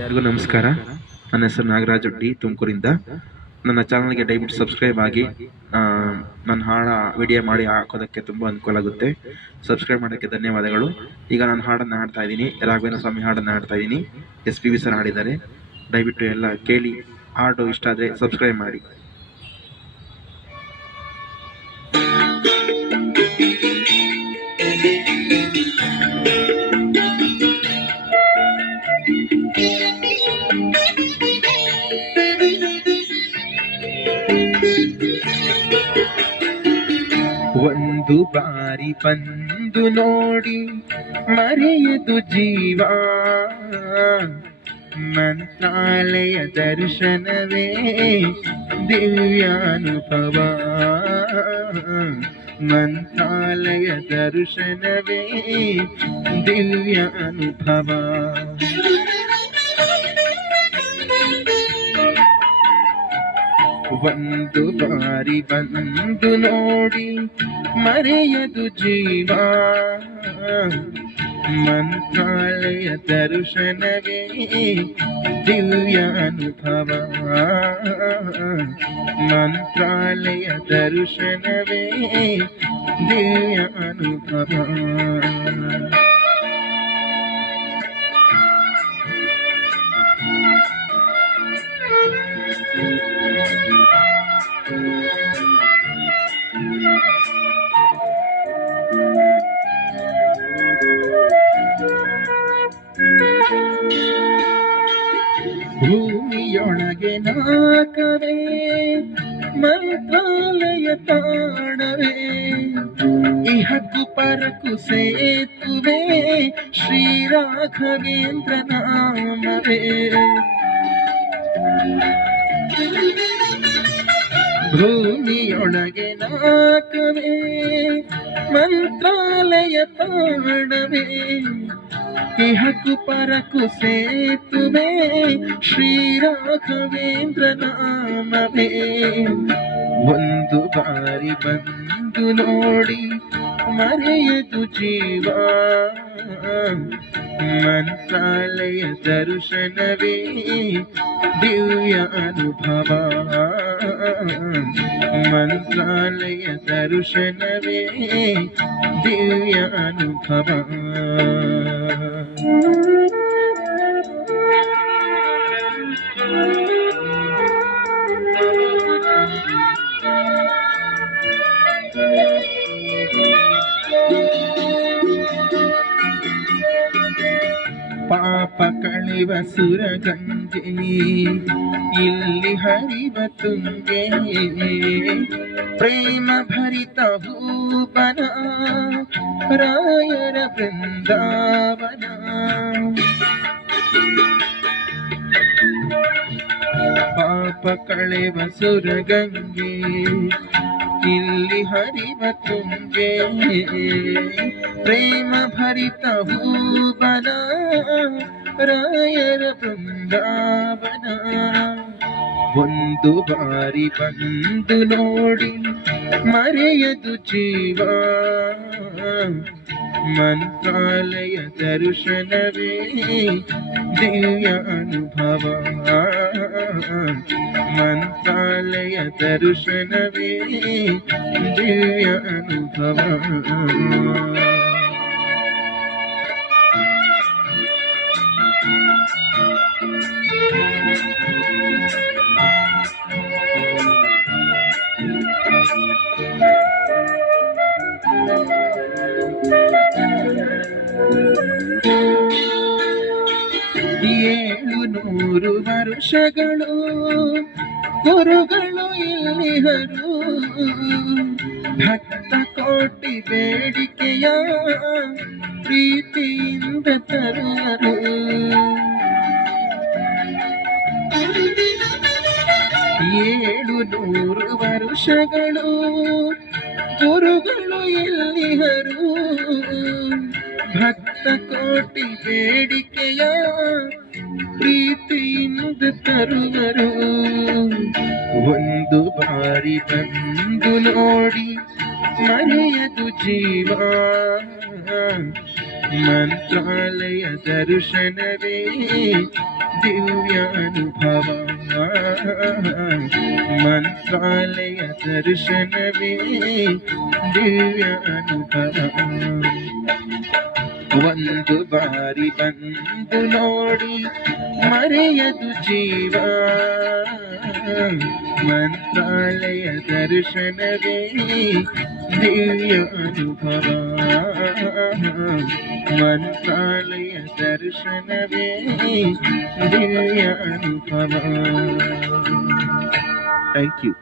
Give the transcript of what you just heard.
ಎಲ್ಲರಿಗೂ ನಮಸ್ಕಾರ. ನನ್ನ ಹೆಸರು ನಾಗರಾಜ್ ಡಿ, ತುಮಕೂರಿಂದ. ನನ್ನ ಚಾನಲ್ಗೆ ದಯವಿಟ್ಟು ಸಬ್ಸ್ಕ್ರೈಬ್ ಆಗಿ. ನನ್ನ ವಿಡಿಯೋ ಮಾಡಿ ಹಾಕೋದಕ್ಕೆ ತುಂಬ ಅನುಕೂಲ ಆಗುತ್ತೆ. ಸಬ್ಸ್ಕ್ರೈಬ್ ಮಾಡೋಕ್ಕೆ ಧನ್ಯವಾದಗಳು. ಈಗ ನಾನು ಹಾಡನ್ನು ಹಾಡ್ತಾ ಇದ್ದೀನಿ, ರಾಘವೇಂದ್ರ ಸ್ವಾಮಿ ಹಾಡನ್ನು ಹಾಡ್ತಾ ಇದ್ದೀನಿ. SPB ಸರ್ ಹಾಡಿದ್ದಾರೆ. ದಯವಿಟ್ಟು ಎಲ್ಲ ಕೇಳಿ. ಹಾಡು ಇಷ್ಟ ಆದರೆ ಸಬ್ಸ್ಕ್ರೈಬ್ ಮಾಡಿ. ಒಂದು ಬಾರಿ ಬಂದು ನೋಡಿ ಮರೆಯದು ಜೀವ, ಮಂತ್ರಾಲಯ ದರ್ಶನವೇ ದಿವ್ಯಾನುಭವ. ಮಂತ್ರಾಲಯ ದರ್ಶನವೇ ದಿವ್ಯಾನುಭವ. ಒಂದು ಬಾರಿ ಬಂದು ನೋಡಿ ಮರೆಯದು ಜೀವ, ಮಂತ್ರಾಲಯ ದರ್ಶನವೇ ದಿವ್ಯಾನುಭವ. ಮಂತ್ರಾಲಯ ದರ್ಶನವೇ ದಿವ್ಯಾನುಭವ. ಭೂಮಿಯೊಳಗೆ ನಾಕವೇ ಮಂತ್ರಾಲಯ ತಾಣವೇ, ಇಹಕು ಪರಕು ಸೇತುವೆ ಶ್ರೀ ರಾಘವೇಂದ್ರ ನಾಮವೇ. ಭೂಮಿಯೊಳಗೆ ನಾಕವೇ ಮಂತ್ರಾಲಯ ತಾಣವೇ, ಇಹಕು ಪರಕು ಸೇತುವೆ ಶ್ರೀ ರಾಘವೇಂದ್ರ ನಾಮವೇ. ಒಂದು ಬಾರಿ ಬಂದು ನೋಡಿ ಮರೆಯದು ಜೀವ, ಮಂತ್ರಾಲಯ ದರ್ಶನವೇ ದಿವ್ಯಾನುಭವ. ಮಂತ್ರಾಲಯ ದರ್ಶನವೇ ದಿವ್ಯಾನುಭವ. ಪಾಪ ಕಳೆವ ಸುರಗಂಗೆ ಇಲ್ಲಿ ಹರಿವ ತುಂಗೆ, ಪ್ರೇಮ ಭರಿತ ಭೂಪನ ರಾಯರ ಬೃಂದಾವನ. ಪಾಪ ಕಳೆವ ಸುರಗಂಗೆ ಇಲ್ಲಿ ಹರಿವ ತುಂಗೆ, ಪ್ರೇಮ ಭರಿತ ಭೂವನ ರಾಯರ ಬೃಂದಾವನ. ಒಂದು ಬಾರಿ ಬಂದು ನೋಡಿ ಮರೆಯದು ಜೀವ, ಮಂತ್ರಾಲಯ ದರ್ಶನವೇ ದಿವ್ಯಾನುಭವ. ಮಂತ್ರಾಲಯ ದರ್ಶನವೇ ದಿವ್ಯಾನುಭವ. ಏಳು ನೂರು ವರ್ಷಗಳು ಗುರುಗಳು ಇಲ್ಲಿಹರು, ಭಕ್ತ ಕೋಟಿ ಬೇಡಿಕೆಯ ಪ್ರೀತಿಯಿಂದ ತರುವರು. ಏಳು ನೂರು ವರ್ಷಗಳು ಗುರುಗಳು ಇಲ್ಲಿಹರು, ಭಕ್ತ ಕೋಟಿ ಬೇಡಿಕೆಯ ಪ್ರೀತಿಯಿಂದ ತರುವರು. ಒಂದು ಬಾರಿ ಬಂದು ನೋಡಿ ಮರೆಯದು ಜೀವ, ಮಂತ್ರಾಲಯ ದರ್ಶನವೇ ದಿವ್ಯ ಅನುಭವ ಮಂತ್ರಾಲಯ ದರ್ಶನವೇ ದಿವ್ಯ ಅನುಭವ ಒಂದು ಬಾರಿ ಬಂದು ನೋಡಿ ಮರೆಯದು ಜೀವ ಮಂತ್ರಾಲಯ ದರ್ಶನವೇ ದಿವ್ಯ ಅನುಭವ ಮಂತ್ರಾಲಯ ದರ್ಶನವೇ ದಿವ್ಯ ಅನುಭವ. Thank you.